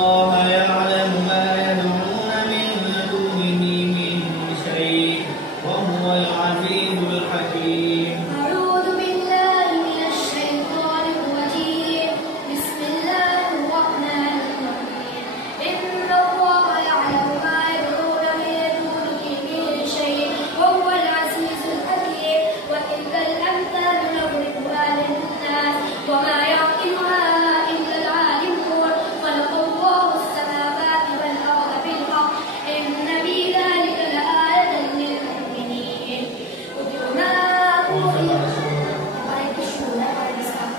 الله يعلم ما يدعون من دونه من شيء وهو العزيز الحكيم. أعوذ بالله من الشيطان الرجيم. بسم الله الرحمن الرحيم. إن الله يعلم ما يدعون من دونه من شيء وهو العزيز الحكيم. وتلك الأمثال نضربها للناس وما يعقلها إلا العالمون. خلق الله السماوات والأرض بالحق إن في ذلك لآية للمؤمنين. اتل ما أوحي عليك الشورى على الإسلام.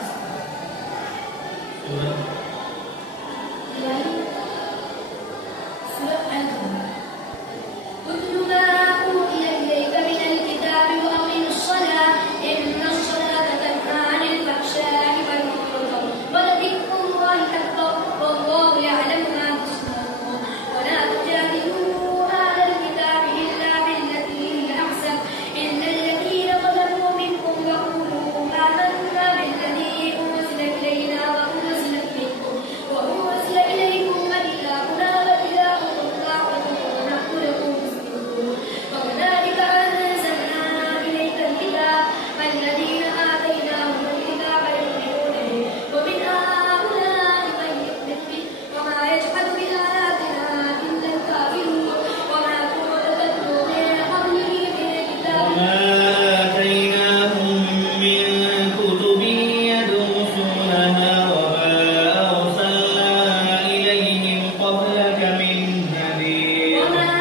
اتل ما أوحي إليك من الكتاب وأقم الصلاة إن الصلاة تنهى عن الفحشاء والمنكر ولذكر الله أكبر والله يعلم ما تصنعون. ولا تجادلوا أهل الكتاب إلا بالتي هي أحسن إلا الذين ظلموا منكم وقولوا آمنا بالذي أنزل إلينا وأنزل إليكم وإلهنا وإلهكم واحد ونحن له مسلمون. وكذلك أنزلنا إليك الكتاب والذين آتيناهم الكتاب يؤمنون به ومن هؤلاء من يؤمن به وما يجحد بآياتنا إلا الكافرون. وما كنت تتلو من قبله من كتاب وما آتيناهم من كتب يدرسونها وما أرسلنا إليهم قبلك من نذير. وما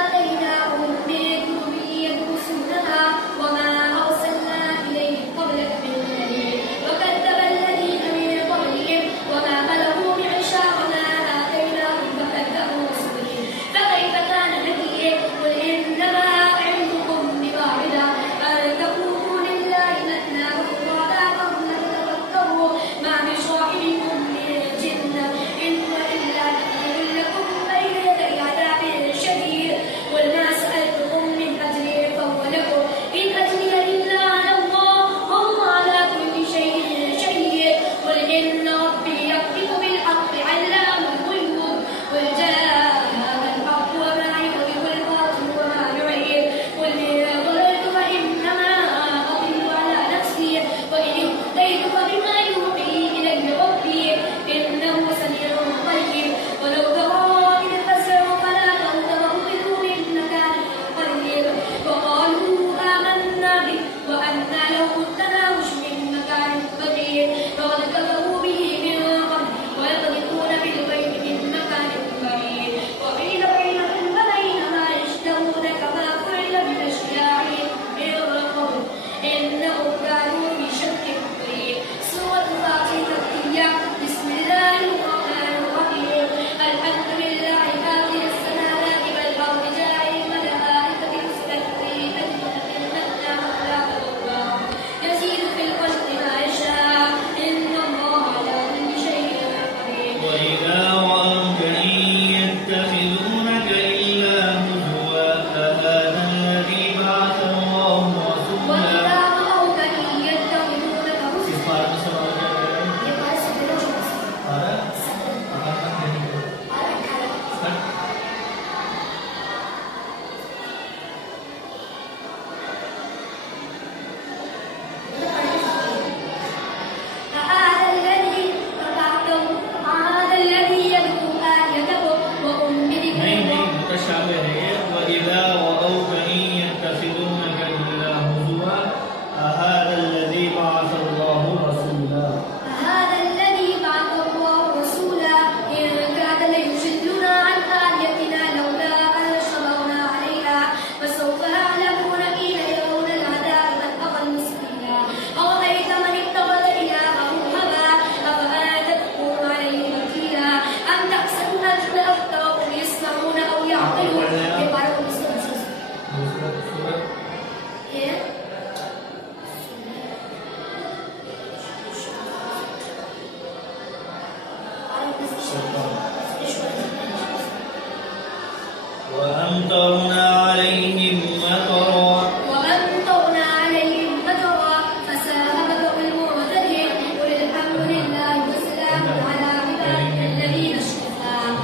آتيناهم من كتب يدرسونها وما أرسلنا إليهم قبلك من نذير. وكذب الذين من قبلهم وما بلغوا معشار ما آتيناهم فكذبوا رسلي فكيف كان نكير. قل إنما أعظكم بواحدة أن تقوموا لله مثنى وفرادا قبل أن تتفكروا ما بصاحبكم من جنة إن إلا نذير لكم بين يدي عذاب شديد. قل ما سألتكم من أجر فهو لكم إن أجري إلا على الله وهو على كل شيء شهيد. قل إن ربي يكتب بالحق علام الغيوب. قل جاء الحق وما يبطل الباطل وما يعيد. قل إن ضللت فإنما أضل على نفسي وإن اهتديت فبما يوحي إلي ربي إنه سميع قريب. ولو ترى إذ فزعوا فلا تنتظروا من مكان قريب وقالوا آمنا به وأنى لهم التناوش من مكان بعيد فقد كفروا به من قبل ويقذفون بالغيب من مكان بعيد. وقيل بينهم وبين ما يشتهون كما فعل بأشياعهم من قبل إنهم كانوا في شك مريب. سورة فاطر مكية. بسم الله الرحمن الرحيم. الحمد لله فاطر السماوات والأرض جاعل الملائكة رسلا أولي أجنحة مثنى وثلاث ورباع يزيد في الخلق ما يشاء إن الله على كل شيء قدير. وإذا رأوك إن يتخذونك إلا هزوا أهذا الذي بعث الله رسولا. وإذا رأوك إن يتخذونك هزوا Para masyarakat dia bahasa Indonesia. para akan هذا الذي يذكر آلهته وهم بذكر ini الله. mutasyabbih ya. Wa idza ra'awka in yattakhidunaka illa huzwa ahadha alladhi ba'atha Allahu rasula. هذا الذي بعث الله رسولا إن كاد ليضلنا عن آلهتنا لولا أن صبرنا عليها فسوف يعلمون حين يرون العذاب من أضل سبيلا. أرأيت من اتخذ إلهه هواه أفأنت تكون عليه وكيلا أم تحسب أن أكثرهم يسمعون أو يعقلون. Surat Ya. وأمطرنا عليهم مطرا وأمطرنا عليهم مطرا فساء مطر المعتدين. قل الحمد لله وسلام على عباده الذين اصطفى.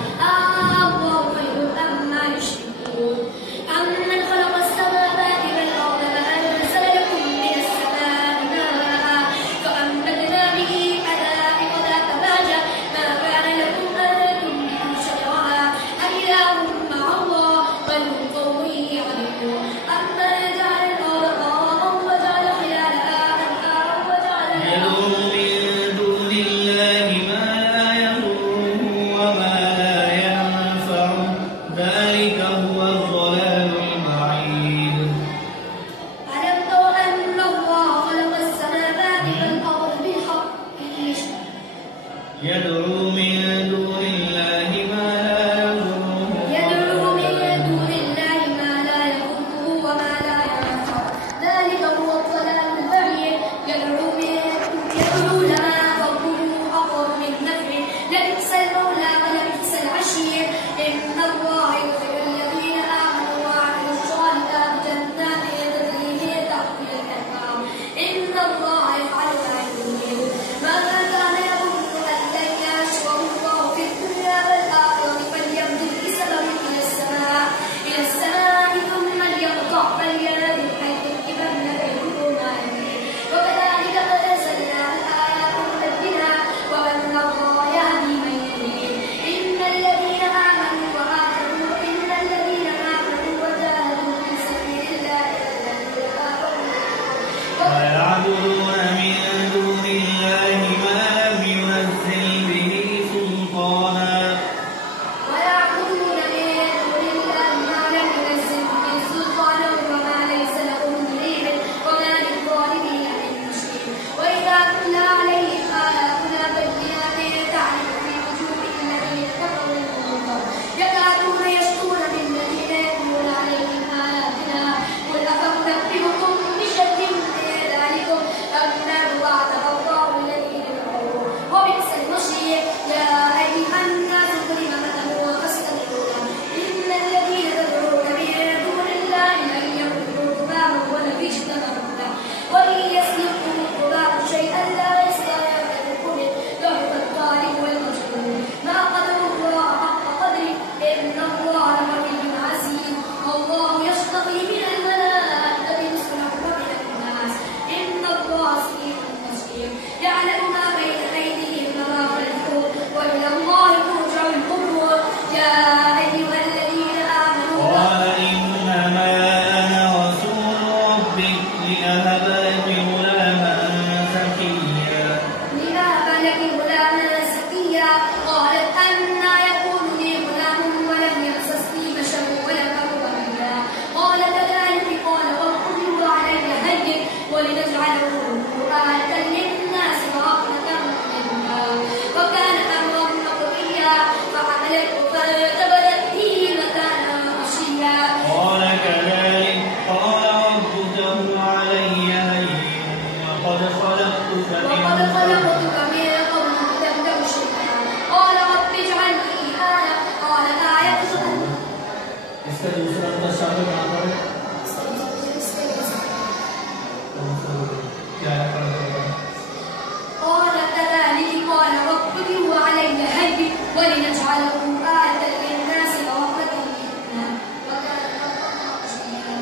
وجعله آية للناس ورحمة منا وكان أمرا رشيدا.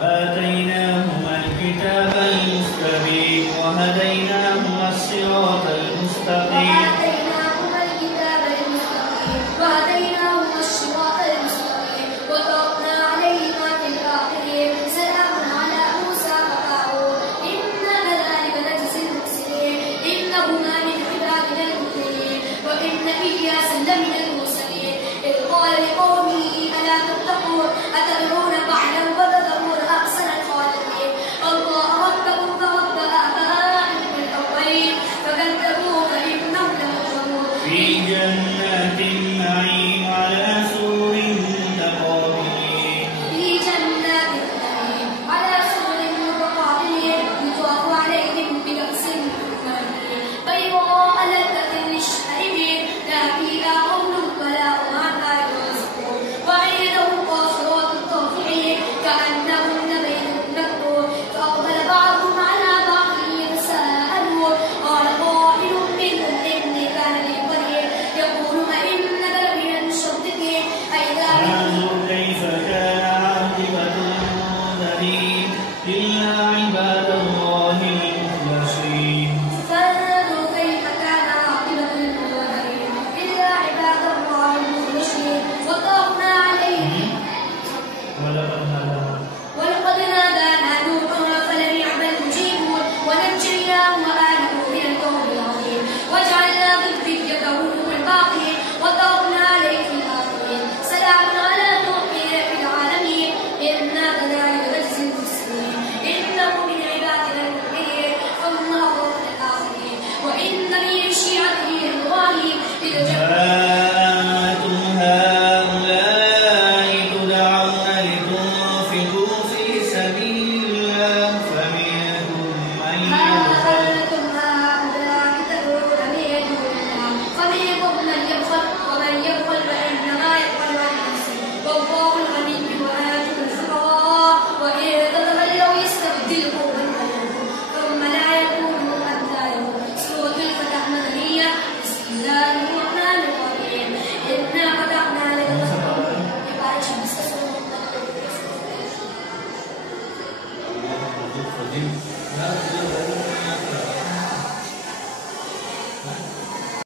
وآتيناهما الكتاب المستبين وهديناهما